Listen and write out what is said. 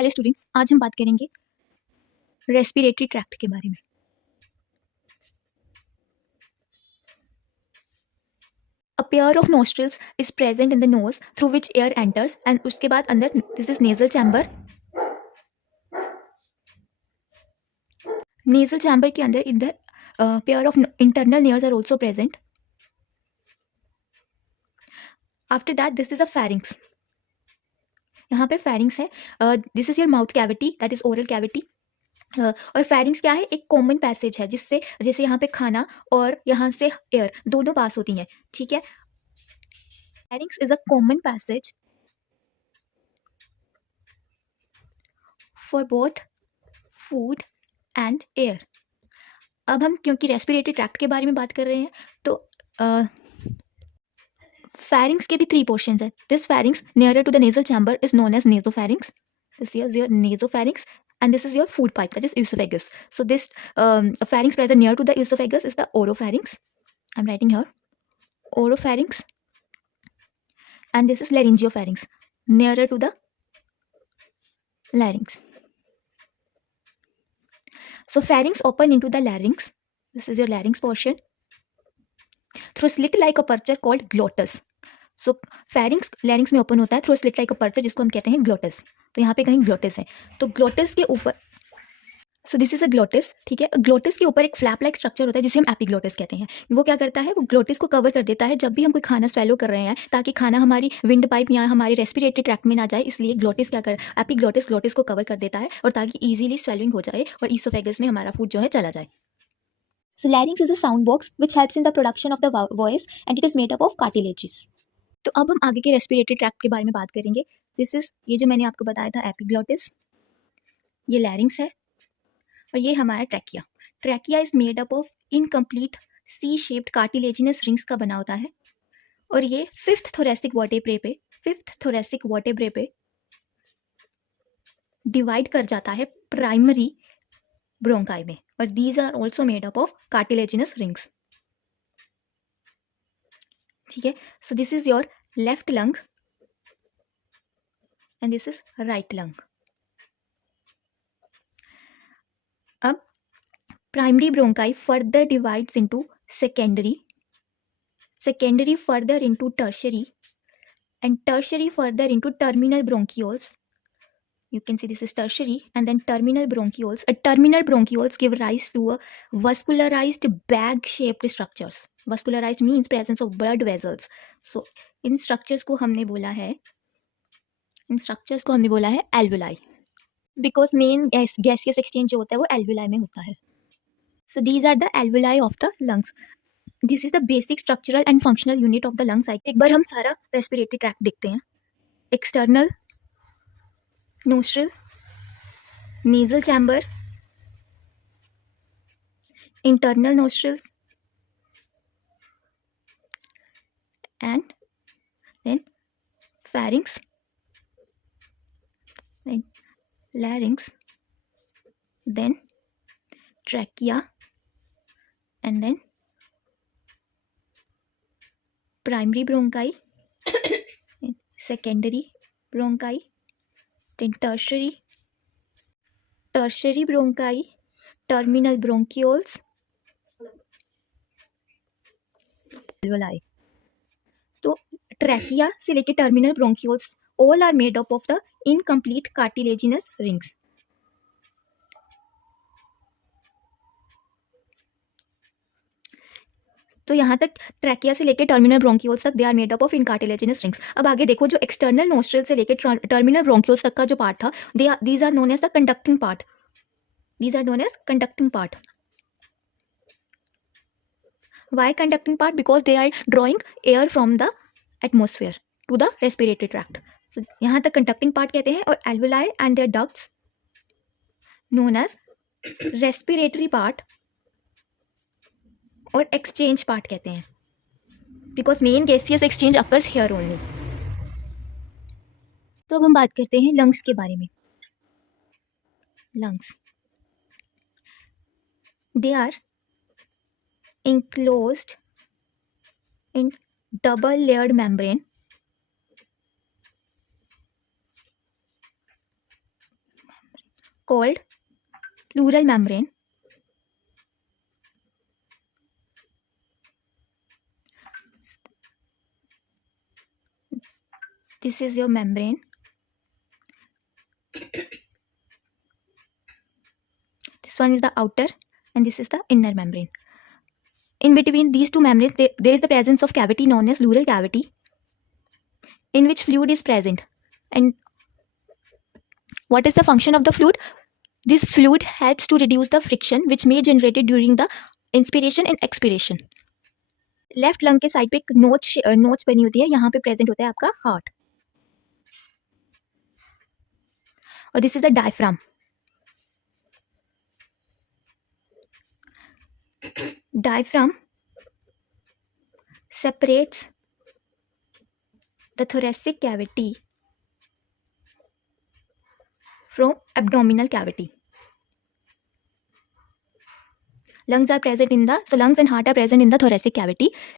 Hello students, आज हम बात करेंगे रेस्पिरेटरी ट्रैक्ट के बारे में। A pair of nostrils is present in the nose through which air enters and उसके बाद अंदर this is nasal chamber. Nasal chamber के अंदर इधर pair of internal nares are also present. After that this is a pharynx. यहाँ पे pharynx है। This is your mouth cavity, that is oral cavity. और फेरिंग्स क्या है? एक कॉमन पैसेज है जिससे जैसे यहाँ पे खाना और यहाँ से एयर दोनों पास होती हैं। ठीक है, pharynx is a common passage for both food and air. अब हम क्योंकि रेस्पिरेटरी ट्रैक्ट के बारे में बात कर रहे हैं तो फेरिंग्स के भी 3 पोर्शंस है। This pharynx nearer to the nasal chamber is known as nasopharynx. This is your nasopharynx and this is your food pipe, that is esophagus. So this pharynx present near to the esophagus is the oropharynx. I'm writing here oropharynx, and this is laryngopharynx nearer to the larynx. So pharynx open into the larynx. This is your larynx portion through slit like aperture called glottis. So pharynx larynx में open होता है through slit like aperture जिसको हम कहते हैं glottis. तो यहाँ पे कहीं ग्लोटिस है, तो ग्लोटिस के ऊपर सो दिस इज अ ग्लोटिस। ठीक है, ग्लोटिस के ऊपर एक फ्लैप लाइक स्ट्रक्चर होता है जिसे हम एपिग्लोटिस कहते हैं। वो क्या करता है? वो ग्लोटिस को कवर कर देता है जब भी हम कोई खाना स्वेलो कर रहे हैं, ताकि खाना हमारी विंड पाइप या हमारी रेस्पिरेटरी ट्रैक्ट में ना जाए। इसलिए ग्लोटिस क्या कर एपिग्लोटिस ग्लोटिस को कवर कर देता है और ताकि ईजिली स्वेलिंग हो जाए और ईसोफेगस में हमारा फूड जो है चला जाए। So larynx is a sound box which helps in the production of the voice and it is made up of cartilages. तो अब हम आगे के रेस्पिरेटरी ट्रैक्ट के बारे में बात करेंगे। दिस इज ये जो मैंने आपको बताया था एपिग्लोटिस, ये लैरिंक्स है और ये हमारा trachea. Trachea is made up of incomplete C shaped cartilaginous rings का बना होता है और ये फिफ्थ थोरेसिक वर्टेब्रे पे डिवाइड कर जाता है प्राइमरी ब्रोंकाई में, और these are also made up of cartilaginous rings. ठीक है, so this is your left lung and this is right lung. अब primary bronchi further divides into secondary further into tertiary, and tertiary further into terminal bronchioles. You can see this is tertiary and then terminal bronchioles. Terminal bronchioles give rise to a vascularized bag shaped structures. Vascularized means presence of blood vessels. So in structures को हमने बोला है alveoli, because main gaseous exchange जो होता है वो alveoli में होता है. So these are the alveoli of the lungs. This is the basic structural and functional unit of the lung cycle. एक बार हम सारा रेस्पिरेटरी ट्रैक्ट देखते हैं। External nostril, nasal chamber, internal nostrils and then pharynx, then larynx, then trachea, and then primary bronchi, then secondary bronchi, then tertiary bronchi, terminal bronchioles, alveoli. तो trachea से लेके terminal bronchioles all are made up of the incomplete cartilaginous rings. तो यहाँ तक trachea से लेके terminal bronchioles तक they are made up of in cartilaginous rings. अब आगे देखो, जो एक्सटर्नल नोस्ट्रल से लेके टर्मिनल ब्रोंकियोल्स तक का जो पार्ट था, these are known as the conducting part. Why conducting part? Because they are drawing air from the atmosphere to the respiratory tract. So यहाँ तक conducting part कहते हैं, और alveoli and their ducts known as respiratory part और exchange part कहते हैं, because main gaseous exchange occurs here only. तो अब हम बात करते हैं lungs के बारे में। Lungs, they are enclosed in double layered membrane called pleural membrane. This is your membrane. This one is the outer and this is the inner membrane. In between these two membranes, there is the presence of cavity known as pleural cavity, in which fluid is present. And what is the function of the fluid? This fluid helps to reduce the friction which may generated during the inspiration and expiration. Left lung के side पे एक नोच बनी होती है, यहाँ पे present होता है आपका हार्ट. और this is the diaphragm. Diaphragm separates the thoracic cavity from abdominal cavity. Lungs and heart are present in the thoracic cavity.